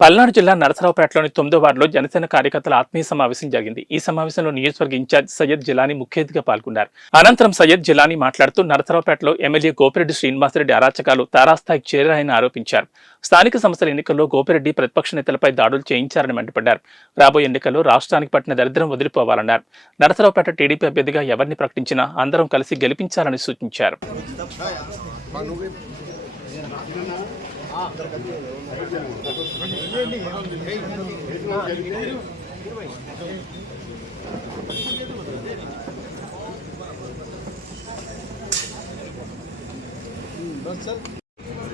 పల్నాడు జిల్లా నరసరావుపేటలోని 9వ వార్డులో జనసేన కార్యకర్తల ఆత్మీయ సమావేశం జరిగింది. ఈ సమావేశంలో నియోజకవర్గ ఇన్ఛార్జ్ సయ్యద్ జిలానీ ముఖ్య అతిథిగా పాల్గొన్నారు. అనంతరం సయ్యద్ జిలానీ మాట్లాడుతూ నరసరావుపేటలో ఎమ్మెల్యే గోపిరెడ్డి శ్రీనివాసరెడ్డి అరాచకాలు తారాస్థాయికి చేరాయని ఆరోపించారు. స్థానిక సంస్థల ఎన్నికల్లో గోపిరెడ్డి ప్రతిపక్ష నేతలపై దాడులు చేయించారని మండిపడ్డారు. రాబోయే ఎన్నికల్లో రాష్ట్రానికి పట్టిన దరిద్రం వదిలిపోవాలన్నారు. నరసరావుపేట టీడీపీ అభ్యర్థిగా ఎవరిని ప్రకటించినా అందరం కలిసి గెలిపించాలని సూచించారు.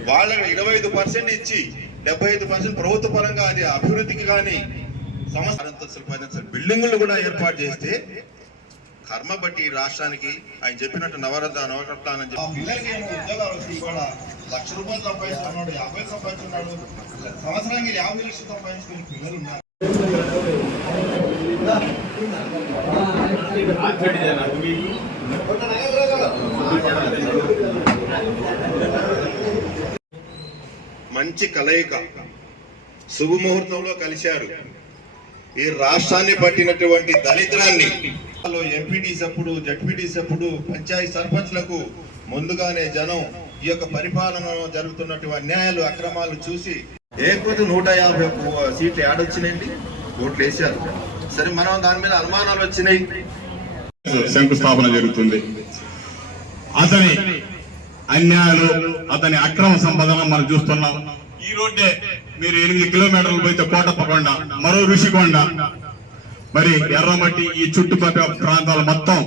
వాళ్ళ 25% ఇచ్చి 75% ప్రభుత్వ పరంగా అది అభివృద్ధికి కానీ సంస్థలు బిల్డింగులు కూడా ఏర్పాటు చేస్తే కర్మ బట్టి రాష్ట్రానికి ఆయన చెప్పినట్టు నవరత్నాన్ని పిల్లలకి ఉద్యోగాలు వచ్చి కూడా ₹1,00,000 సంపాదిస్తున్నాడు, 50 సంపాదిస్తున్నాడు, సంవత్సరానికి 50 లక్షలు సంపాదించుకునే పిల్లలు ఉన్నారు. మంచి కలయిక శుభముహూర్తంలో కలిశారు. ఈ రాష్ట్రాన్ని పట్టినటువంటి దరిద్రాన్ని ఎంపీటీసీ అప్పుడు, జడ్పీటీసీ అప్పుడు, పంచాయతీ సర్పంచ్లకు ముందుగానే జనం ఈ యొక్క పరిపాలనలో జరుగుతున్నటువంటి అన్యాయాలు, అక్రమాలు చూసి ఏకపోతే 150 సీట్లు యాడొచ్చినాయండి, ఓట్లు వేశారు. సరే, మనం దాని మీద అనుమానాలు వచ్చినాయి. శంకుస్థాపన జరుగుతుంది. అతని అన్యాయాలు, అతని అక్రమ సంపాదన మనం చూస్తున్నాం. ఈ రోడ్డే మీరు 8 కిలోమీటర్లు పోతే కోటప్పకొండ, మరో ఋషికొండ, మరి ఎర్రమట్టి, ఈ చుట్టుపక్కల ప్రాంతాలు మొత్తం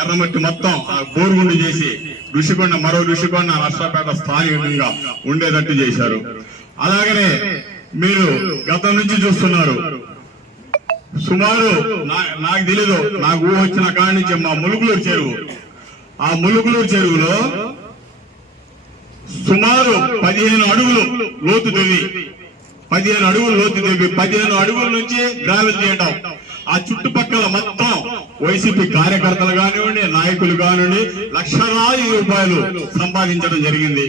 ఎర్రమట్టి మొత్తం బోరుగుండు చేసి ఋషికొండ, మరో ఋషికొండ నరసరావుపేట స్థానికంగా ఉండేటట్టు చేశారు. అలాగనే మీరు గతం నుంచి చూస్తున్నారు. సుమారు నాకు తెలీదు, నాకు ఊహ వచ్చిన కాడి నుంచి మా ములుగులూరు చెరువు, ఆ ములుగులూరు చెరువులో సుమారు 15 అడుగులు లోతు తవ్వి 15 అడుగుల నుంచి గ్రావెల్ చేయటం, ఆ చుట్టుపక్కల మొత్తం వైసీపీ కార్యకర్తలు కానివ్వండి, నాయకులు కానివ్వండి, లక్షలాది రూపాయలు సంపాదించడం జరిగింది.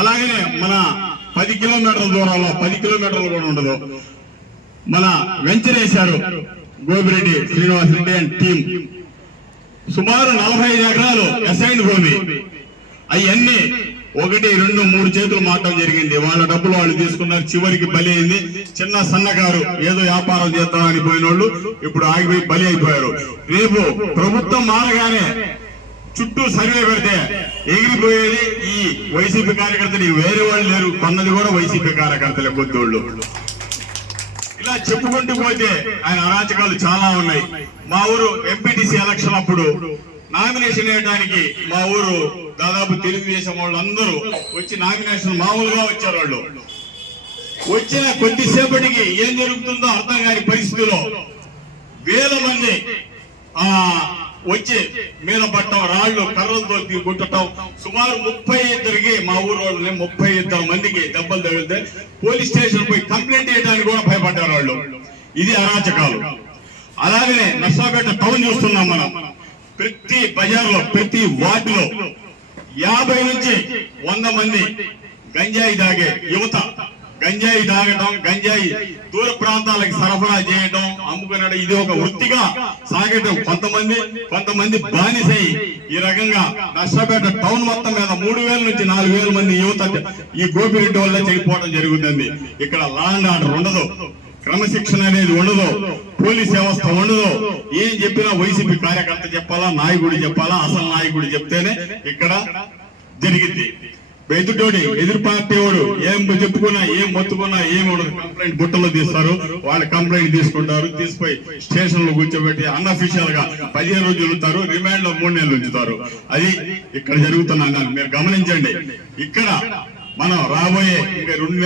అలాగనే మన 10 కిలోమీటర్ల దూరంలో 10 కిలోమీటర్లు కూడా ఉండదు, మన వెంచరేశారు గోపిరెడ్డి శ్రీనివాసరెడ్డి అండ్ టీం. సుమారు 45 ఎకరాలు అసైన్ భూమి, అవన్నీ 1, 2, 3 చేతులు మాత్రం జరిగింది. వాళ్ళ డబ్బులు వాళ్ళు తీసుకున్నారు. చివరికి బలి అయింది. చిన్న సన్నకారు ఏదో వ్యాపారం చేద్దామని పోయిన వాళ్ళు ఇప్పుడు ఆగిపోయి బలి అయిపోయారు. రేపు ప్రభుత్వం మారగానే చుట్టూ సర్వే పెడితే ఎగిరిపోయేది ఈ వైసీపీ కార్యకర్తలు. వేరే వాళ్ళు లేరు, కొన్నది కూడా వైసీపీ కార్యకర్తలే కొద్దిళ్ళు. ఇలా చెప్పుకుంటూ పోతే ఆయన అరాచకాలు చాలా ఉన్నాయి. మా ఊరు ఎంపీటీసీ ఎలక్షన్ అప్పుడు నామినేషన్ వేయడానికి మా ఊరు దాదాపు తెలుగుదేశం వాళ్ళు అందరూ వచ్చి నామినేషన్ మామూలుగా వచ్చారు. వాళ్ళు వచ్చిన కొద్దిసేపటికి ఏం జరుగుతుందో అర్థం కాని పరిస్థితిలో వేల మంది వచ్చి మీద పట్టడం, రాళ్లు కర్రలతో కొట్టడం, సుమారు 32కి మా ఊరు వాళ్ళని 32 మందికి దెబ్బలు తగిలితే పోలీస్ స్టేషన్ పోయి కంప్లైంట్ చేయడానికి కూడా భయపడ్డారు వాళ్ళు. ఇది అరాచకాలు. అలాగనే నర్సాపేట టౌన్ చూస్తున్నాం మనం. ప్రతి బజార్లో, ప్రతి వార్డులో 50 నుంచి 100 మంది గంజాయి తాగే యువత, గంజాయి తాగటం, గంజాయి దూర ప్రాంతాలకు సరఫరా చేయటం, అమ్ముకునడం, ఇది ఒక వృత్తిగా సాగటం. కొంతమంది బానిసై ఈ రకంగా నర్సాపేట టౌన్ మొత్తం మీద 3000 నుంచి 4000 మంది యువత ఈ గోపిరెడ్డి వల్ల చనిపోవడం జరుగుతుంది. ఇక్కడ లా అండ్ ఆర్డర్ ఉండదు, క్రమశిక్షణ అనేది ఉండదు, పోలీస్ వ్యవస్థ ఉండదు. ఏం చెప్పినా వైసీపీ కార్యకర్త చెప్పాలా, నాయకుడు చెప్పాలా, అసలు నాయకుడు చెప్తేనే ఇక్కడ జరిగింది. ఎదుటోడి, ఎదురు పార్టీ వాడు ఏం చెప్పుకున్నా, ఏం మొత్తుకున్నా ఏమి ఉండదు. కంప్లైంట్ బుట్టలో తీస్తారు, వాళ్ళు కంప్లైంట్ తీసుకుంటారు, తీసుకుపోయి స్టేషన్ లో కూర్చోబెట్టి అన్అఫీషియల్ గా 15 రోజులు ఉంచుతారు, రిమాండ్ లో 3 నెలలు ఉంచుతారు. అది ఇక్కడ జరుగుతున్న మీరు గమనించండి. ఇక్కడ మనం రాబోయే ఇంకా 2